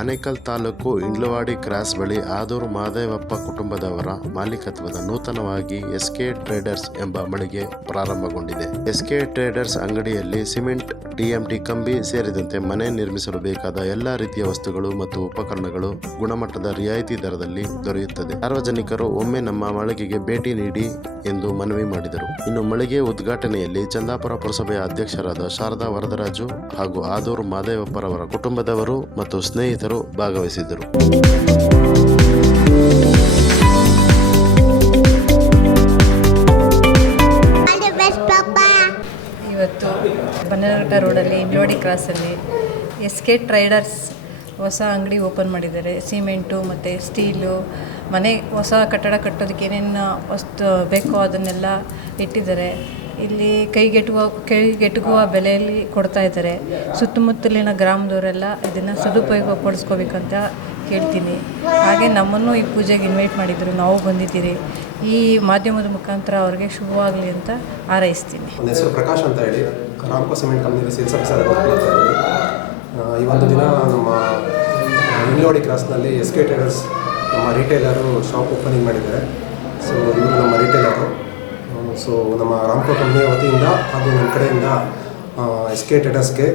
Anekal taluk Indlavadi cross ಬಳಿ ಆದೂರು ಮಹದೇವಪ್ಪ ಕುಟುಂಬದವರ ಮಾಲೀಕತ್ವದ ನೂತನವಾಗಿ ಎಸ್ಕೆ ಟ್ರೇಡರ್ಸ್ ಎಂಬ ಮಳಿಗೆ ಪ್ರಾರಂಭಗೊಂಡಿದೆ. ಎಸ್ಕೆ ಟ್ರೇಡರ್ಸ್ ಅಂಗಡಿಯಲ್ಲಿ ಸಿಮೆಂಟ್ ಟಿಎಂಟಿ ಕಂಬಿ ಸೇರಿದಂತೆ ಮನೆ ನಿರ್ಮಿಸಲು ಬೇಕಾದ ಎಲ್ಲಾ ರೀತಿಯ ವಸ್ತುಗಳು ಮತ್ತು ಉಪಕರಣಗಳು ಗುಣಮಟ್ಟದ ರಿಯಾಯಿತಿ ದರದಲ್ಲಿ ದೊರೆಯುತ್ತದೆ. ಸಾರ್ವಜನಿಕರು ಒಮ್ಮೆ ನಮ್ಮ ಮಳಿಗೆಗೆ ಭೇಟಿ ನೀಡಿ ಎಂದು ಮನವಿ ಮಾಡಿದರು ಇನ್ನು ಮಳಿಗೆ ಉದ್ಘಾಟನೆಯಲ್ಲಿ ಚಂದಾಪುರ ಪುರಸಭೆಯ ಅಧ್ಯಕ್ಷರಾದ ಶಾರದಾ ವರದರಾಜು ಹಾಗೂ ಆದೂರು ಮಾದೇವಪ್ಪರವರ ಕುಟುಂಬದವರು ಮತ್ತು ಸ್ನೇಹಿತರು ಭಾಗವಹಿಸಿದ್ದರು. ಇವತ್ತು ಬನ್ನರಘಟ್ಟ ರೋಡಲ್ಲಿ ಇಂಜೋಡಿ ಕ್ರಾಸಲ್ಲಿ ಎಸ್ ಕೆ ಟ್ರೈಡರ್ಸ್ ಹೊಸ ಅಂಗಡಿ ಓಪನ್ ಮಾಡಿದ್ದಾರೆ. ಸಿಮೆಂಟು ಮತ್ತು ಸ್ಟೀಲು, ಮನೆ ಹೊಸ ಕಟ್ಟಡ ಕಟ್ಟೋದಕ್ಕೆ ಏನೇನು ವಸ್ತು ಬೇಕೋ ಅದನ್ನೆಲ್ಲ ಇಟ್ಟಿದ್ದಾರೆ. ಇಲ್ಲಿ ಕೈಗೆಟುವ ಕೈಗೆಟುಕುವ ಬೆಲೆಯಲ್ಲಿ ಕೊಡ್ತಾ ಇದ್ದಾರೆ. ಸುತ್ತಮುತ್ತಲಿನ ಗ್ರಾಮದವರೆಲ್ಲ ಇದನ್ನು ಸದುಪಯೋಗ ಪಡಿಸ್ಕೋಬೇಕಂತ ಕೇಳ್ತೀನಿ. ಹಾಗೆ ನಮ್ಮನ್ನು ಈ ಪೂಜೆಗೆ ಇನ್ವೈಟ್ ಮಾಡಿದರು. ನಾವು ಬಂದಿದ್ದೀರಿ. ಈ ಮಾಧ್ಯಮದ ಮುಖಾಂತರ ಅವ್ರಿಗೆ ಶುಭವಾಗಲಿ ಅಂತ ಹಾರೈಸ್ತೀನಿ. ಹೆಸರು ಪ್ರಕಾಶ್ ಅಂತ ಹೇಳಿ. ರಾಮ್ಕೋ ಸಿಮೆಂಟ್ ಕಂಪ್ನಿಯಲ್ಲಿ ಸೇಲ್ಸ್ ಆಫೀಸರ್ ಈ ದಿನ ನಮ್ಮ ಇಂಗ್ಲೋಡಿ ಕ್ರಾಸ್ನಲ್ಲಿ ಎಸ್ ಕೆ ಟ್ರೇಡರ್ಸ್ ನಮ್ಮ ರಿಟೇಲರು ಶಾಪ್ ಓಪನಿಂಗ್ ಮಾಡಿದ್ದಾರೆ. ಸೊ, ಇವರು ನಮ್ಮ ರಿಟೇಲರು. ಸೊ, ನಮ್ಮ ರಾಮ್ಕೋ ಕಂಪ್ನಿಯ ವತಿಯಿಂದ ಹಾಗೂ ನನ್ನ ಕಡೆಯಿಂದ S K ಟ್ರೇಡರ್ಸ್ಗೆ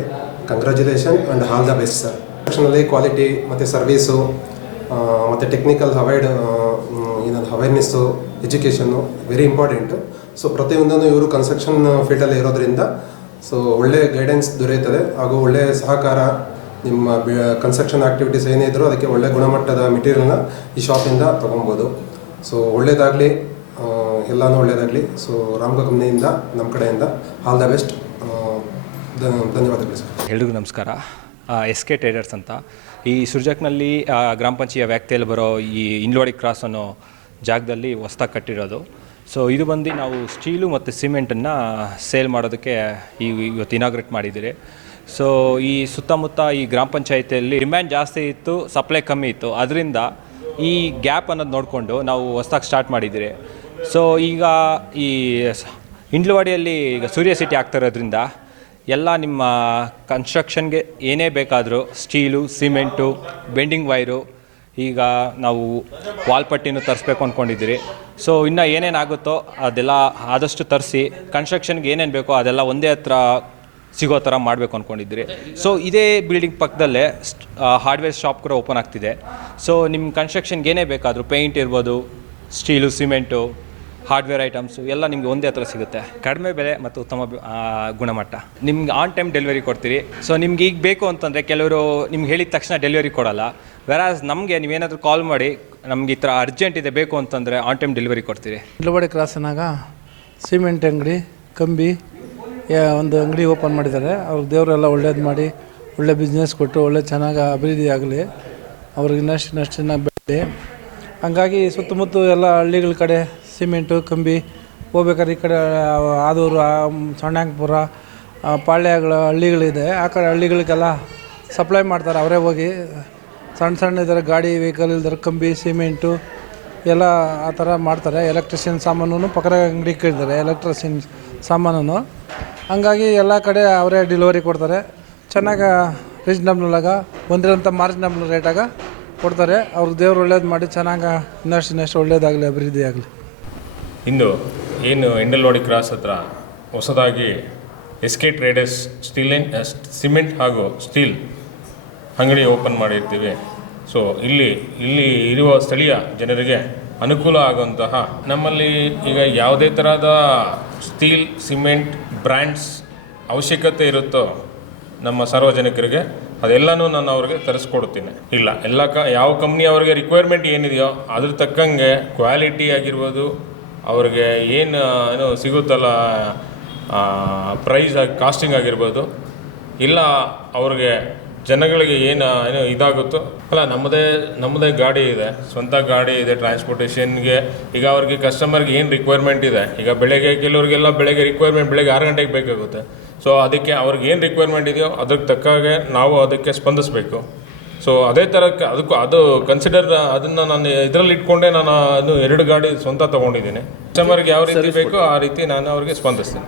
congratulation and all the best ಸರ್ನಲ್ಲಿ quality ಮತ್ತು ಸರ್ವೀಸು ಮತ್ತು ಟೆಕ್ನಿಕಲ್ ಹವೈಡ್ ಇನ್ನೊಂದು awareness education very important so ಪ್ರತಿಯೊಂದನ್ನು ಇವರು ಕನ್ಸ್ಟ್ರಕ್ಷನ್ ಫೀಲ್ಡಲ್ಲಿ ಇರೋದ್ರಿಂದ ಸೊ ಒಳ್ಳೆಯ ಗೈಡೆನ್ಸ್ ದೊರೆಯುತ್ತದೆ ಹಾಗೂ ಒಳ್ಳೆಯ ಸಹಕಾರ ನಿಮ್ಮ ಕನ್ಸ್ಟ್ರಕ್ಷನ್ ಆ್ಯಕ್ಟಿವಿಟೀಸ್ ಏನೇ ಇದ್ದರೂ ಅದಕ್ಕೆ ಒಳ್ಳೆ ಗುಣಮಟ್ಟದ ಮೆಟೀರಿಯಲ್ನ ಈ ಶಾಪಿಂದ ತೊಗೊಬೋದು ಸೊ ಒಳ್ಳೆಯದಾಗಲಿ ಎಲ್ಲನೂ ಒಳ್ಳೆಯದಾಗಲಿ ಸೊ ರಾಮಗ ಕಂಪ್ನಿಯಿಂದ ನಮ್ಮ ಕಡೆಯಿಂದ ಆಲ್ ದ ಬೆಸ್ಟ್ ಧನ್ಯವಾದಗಳು ಸರ್. ಎಲ್ರಿಗೂ ನಮಸ್ಕಾರ. ಎಸ್ ಕೆ ಟ್ರೇಡರ್ಸ್ ಅಂತ. ಈ ಸುರ್ಜಕ್ನಲ್ಲಿ ಗ್ರಾಮ ಪಂಚಾಯ ವ್ಯಾಪ್ತಿಯಲ್ಲಿ ಬರೋ ಈ ಇನ್ಲೋಡಿ ಕ್ರಾಸ್ ಅನ್ನೋ ಜಾಗದಲ್ಲಿ ಹೊಸ್ದಾಗಿ ಕಟ್ಟಿರೋದು. ಸೊ ಇದು ಬಂದು ನಾವು ಸ್ಟೀಲು ಮತ್ತು ಸಿಮೆಂಟನ್ನು ಸೇಲ್ ಮಾಡೋದಕ್ಕೆ ಈ, ಇವತ್ತು ಇನಾಗ್ರೇಟ್ ಮಾಡಿದ್ದೀರಿ. ಸೊ ಈ ಸುತ್ತಮುತ್ತ ಈ ಗ್ರಾಮ ಪಂಚಾಯಿತಿಯಲ್ಲಿ ಡಿಮ್ಯಾಂಡ್ ಜಾಸ್ತಿ ಇತ್ತು ಸಪ್ಲೈ ಕಮ್ಮಿ ಇತ್ತು. ಅದರಿಂದ ಈ ಗ್ಯಾಪ್ ಅನ್ನೋದು ನೋಡಿಕೊಂಡು ನಾವು ಹೊಸ್ದಾಗಿ ಸ್ಟಾರ್ಟ್ ಮಾಡಿದ್ದೀರಿ. ಸೊ ಈಗ ಈ ಇಂಡ್ಲವಾಡಿಯಲ್ಲಿ ಈಗ ಸೂರ್ಯ ಸಿಟಿ ಆಗ್ತಿರೋದ್ರಿಂದ ಎಲ್ಲ ನಿಮ್ಮ ಕನ್ಸ್ಟ್ರಕ್ಷನ್ಗೆ ಏನೇ ಬೇಕಾದರೂ ಸ್ಟೀಲು, ಸಿಮೆಂಟು ಬೆಂಡಿಂಗ್ ವೈರು ಈಗ ನಾವು ವಾಲ್ಪಟ್ಟಿನೂ ತರಿಸ್ಬೇಕು ಅಂದ್ಕೊಂಡಿದ್ದೀರಿ ಸೊ ಇನ್ನೂ ಏನೇನಾಗುತ್ತೋ ಅದೆಲ್ಲ ಆದಷ್ಟು ತರಿಸಿ ಕನ್ಸ್ಟ್ರಕ್ಷನ್ಗೆ ಏನೇನು ಬೇಕೋ ಅದೆಲ್ಲ ಒಂದೇ ಹತ್ರ ಸಿಗೋ ಥರ ಮಾಡಬೇಕು ಅಂದ್ಕೊಂಡಿದ್ದೀರಿ ಸೊ ಇದೇ ಬಿಲ್ಡಿಂಗ್ ಪಕ್ಕದಲ್ಲೇ ಹಾರ್ಡ್ವೇರ್ ಶಾಪ್ ಕೂಡ ಓಪನ್ ಆಗ್ತಿದೆ. ಸೊ ನಿಮ್ಮ ಕನ್ಸ್ಟ್ರಕ್ಷನ್ಗೆ ಏನೇ ಬೇಕಾದರೂ ಪೇಂಟ್ ಇರ್ಬೋದು ಸ್ಟೀಲು ಸಿಮೆಂಟು ಹಾರ್ಡ್ವೇರ್ ಐಟಮ್ಸು ಎಲ್ಲ ನಿಮಗೆ ಒಂದೇ ಹತ್ರ ಸಿಗುತ್ತೆ. ಕಡಿಮೆ ಬೆಲೆ ಮತ್ತು ಉತ್ತಮ ಗುಣಮಟ್ಟ. ನಿಮ್ಗೆ ಆನ್ ಟೈಮ್ ಡೆಲಿವರಿ ಕೊಡ್ತೀರಿ. ಸೊ ನಿಮ್ಗೆ ಈಗ ಬೇಕು ಅಂತಂದರೆ ಕೆಲವರು ನಿಮ್ಗೆ ಹೇಳಿದ ತಕ್ಷಣ ಡೆಲಿವರಿ ಕೊಡಲ್ಲ. ವೆರಾಸ್ ನಮಗೆ ನೀವೇನಾದರೂ ಕಾಲ್ ಮಾಡಿ, ನಮ್ಗೆ ಈ ಥರ ಅರ್ಜೆಂಟ್ ಇದೆ ಬೇಕು ಅಂತಂದರೆ ಆನ್ ಟೈಮ್ ಡೆಲಿವರಿ ಕೊಡ್ತೀರಿ. ನಿಲುವಡೆ ಕ್ರಾಸಿನಾಗ ಸಿಮೆಂಟ್ ಅಂಗಡಿ, ಕಂಬಿ ಒಂದು ಅಂಗಡಿ ಓಪನ್ ಮಾಡಿದ್ದಾರೆ. ಅವ್ರ ದೇವರೆಲ್ಲ ಒಳ್ಳೇದು ಮಾಡಿ ಒಳ್ಳೆ ಬಿಸ್ನೆಸ್ ಕೊಟ್ಟು ಒಳ್ಳೆ ಚೆನ್ನಾಗಿ ಅಭಿವೃದ್ಧಿ ಆಗಲಿ. ಅವ್ರಿಗೆ ಇನ್ನಷ್ಟು ಇನ್ನಷ್ಟು ಚೆನ್ನಾಗಿ ಬೆಳೆ ಹಂಗಾಗಿ ಸುತ್ತಮುತ್ತ ಎಲ್ಲ ಹಳ್ಳಿಗಳ ಕಡೆ ಸಿಮೆಂಟು ಕಂಬಿ ಹೋಗ್ಬೇಕಾದ್ರೆ ಈ ಕಡೆ ಆದೂರು ಆ, ಪಾಳ್ಯಗಳ ಹಳ್ಳಿಗಳಿದೆ. ಆ ಕಡೆ ಹಳ್ಳಿಗಳಿಗೆಲ್ಲ ಸಪ್ಲೈ ಮಾಡ್ತಾರೆ. ಅವರೇ ಹೋಗಿ ಸಣ್ಣ ಸಣ್ಣ ಇದ್ದಾರೆ ಗಾಡಿ ವೆಹಿಕಲ್ ಇಲ್ದಾರೆ ಕಂಬಿ ಸಿಮೆಂಟು ಎಲ್ಲ ಆ ಥರ ಮಾಡ್ತಾರೆ. ಎಲೆಕ್ಟ್ರಿಷಿಯನ್ ಸಾಮಾನು ಪಕ್ಕದ ಅಂಗಡಿ ಕೇಳಿದ್ದಾರೆ ಎಲೆಕ್ಟ್ರಿಷಿಯನ್ ಸಾಮಾನು ಹಂಗಾಗಿ ಎಲ್ಲ ಕಡೆ ಅವರೇ ಡೆಲಿವರಿ ಕೊಡ್ತಾರೆ. ಚೆನ್ನಾಗಿ ರೀಸ್ನಬಲಾಗ ಬಂದಿರೋಂಥ ಮಾರ್ಜಿನಬಲ್ ರೇಟಾಗ ಕೊಡ್ತಾರೆ. ಅವ್ರ ದೇವ್ರು ಒಳ್ಳೇದು ಮಾಡಿ ಚೆನ್ನಾಗಿ ಇನ್ನಷ್ಟು ಇನ್ನಷ್ಟು ಒಳ್ಳೇದಾಗಲಿ, ಅಭಿವೃದ್ಧಿ ಆಗಲಿ. ಇಂದು ಏನು ಎಂಡಲ್ವಾಡಿ ಕ್ರಾಸ್ ಹತ್ರ ಹೊಸದಾಗಿ S K traders steel cement ಹಾಗೂ ಸ್ಟೀಲ್ ಅಂಗಡಿ ಓಪನ್ ಮಾಡಿರ್ತೀವಿ. ಸೊ ಇಲ್ಲಿ ಇಲ್ಲಿ ಇರುವ ಸ್ಥಳೀಯ ಜನರಿಗೆ ಅನುಕೂಲ ಆಗುವಂತಹ ನಮ್ಮಲ್ಲಿ ಈಗ ಯಾವುದೇ ಥರದ ಸ್ಟೀಲ್, ಸಿಮೆಂಟ್ ಬ್ರ್ಯಾಂಡ್ಸ್ ಅವಶ್ಯಕತೆ ಇರುತ್ತೋ ನಮ್ಮ ಸಾರ್ವಜನಿಕರಿಗೆ, ಅದೆಲ್ಲನೂ ನಾನು ಅವ್ರಿಗೆ ತರಿಸ್ಕೊಡ್ತೀನಿ. ಇಲ್ಲ, ಎಲ್ಲ ಕ, ಯಾವ ಕಂಪ್ನಿ ಅವ್ರಿಗೆ ರಿಕ್ವೈರ್ಮೆಂಟ್ ಏನಿದೆಯೋ ಅದ್ರ ತಕ್ಕಂಗೆ ಕ್ವಾಲಿಟಿ ಆಗಿರ್ಬೋದು, ಅವ್ರಿಗೆ ಏನು ಏನು ಸಿಗುತ್ತಲ್ಲ ಪ್ರೈಸ್ ಆಗಿ ಕಾಸ್ಟಿಂಗ್ ಆಗಿರ್ಬೋದು, ಇಲ್ಲ ಅವ್ರಿಗೆ ಜನಗಳಿಗೆ ಏನು ಏನು ಇದಾಗುತ್ತೋ ಅಲ್ಲ ನಮ್ಮದೇ ನಮ್ಮದೇ ಗಾಡಿ ಇದೆ ಸ್ವಂತ ಗಾಡಿ ಇದೆ ಟ್ರಾನ್ಸ್ಪೋರ್ಟೇಷನ್ಗೆ ಈಗ ಅವ್ರಿಗೆ ಕಸ್ಟಮರ್ಗೆ ಏನು ರಿಕ್ವೈರ್ಮೆಂಟ್ ಇದೆ? ಈಗ ಬೆಳಗ್ಗೆ ಕೆಲವರಿಗೆಲ್ಲ ಬೆಳಗ್ಗೆ ರಿಕ್ವೈರ್ಮೆಂಟ್ ಬೆಳಗ್ಗೆ ಆರು ಗಂಟೆಗೆ ಬೇಕಾಗುತ್ತೆ. ಸೊ ಅದಕ್ಕೆ ಅವ್ರಿಗೆ ಏನು ರಿಕ್ವೈರ್ಮೆಂಟ್ ಇದೆಯೋ ಅದಕ್ಕೆ ತಕ್ಕ ಹಾಗೆ ನಾವು ಅದಕ್ಕೆ ಸ್ಪಂದಿಸಬೇಕು. ಸೊ ಅದೇ ಥರಕ್ಕೆ ಅದಕ್ಕೂ ಅದು ಕನ್ಸಿಡರ್ ಅದನ್ನು ನಾನು ಇದರಲ್ಲಿ ಇಟ್ಕೊಂಡೆ ನಾನು ಅದು ಎರಡು ಗಾಡಿ ಸ್ವಂತ ತೊಗೊಂಡಿದ್ದೀನಿ. ಕಸ್ಟಮರ್ಗೆ ಯಾವ ರೀತಿ ಬೇಕೋ ಆ ರೀತಿ ನಾನು ಅವ್ರಿಗೆ ಸ್ಪಂದಿಸ್ತೀನಿ.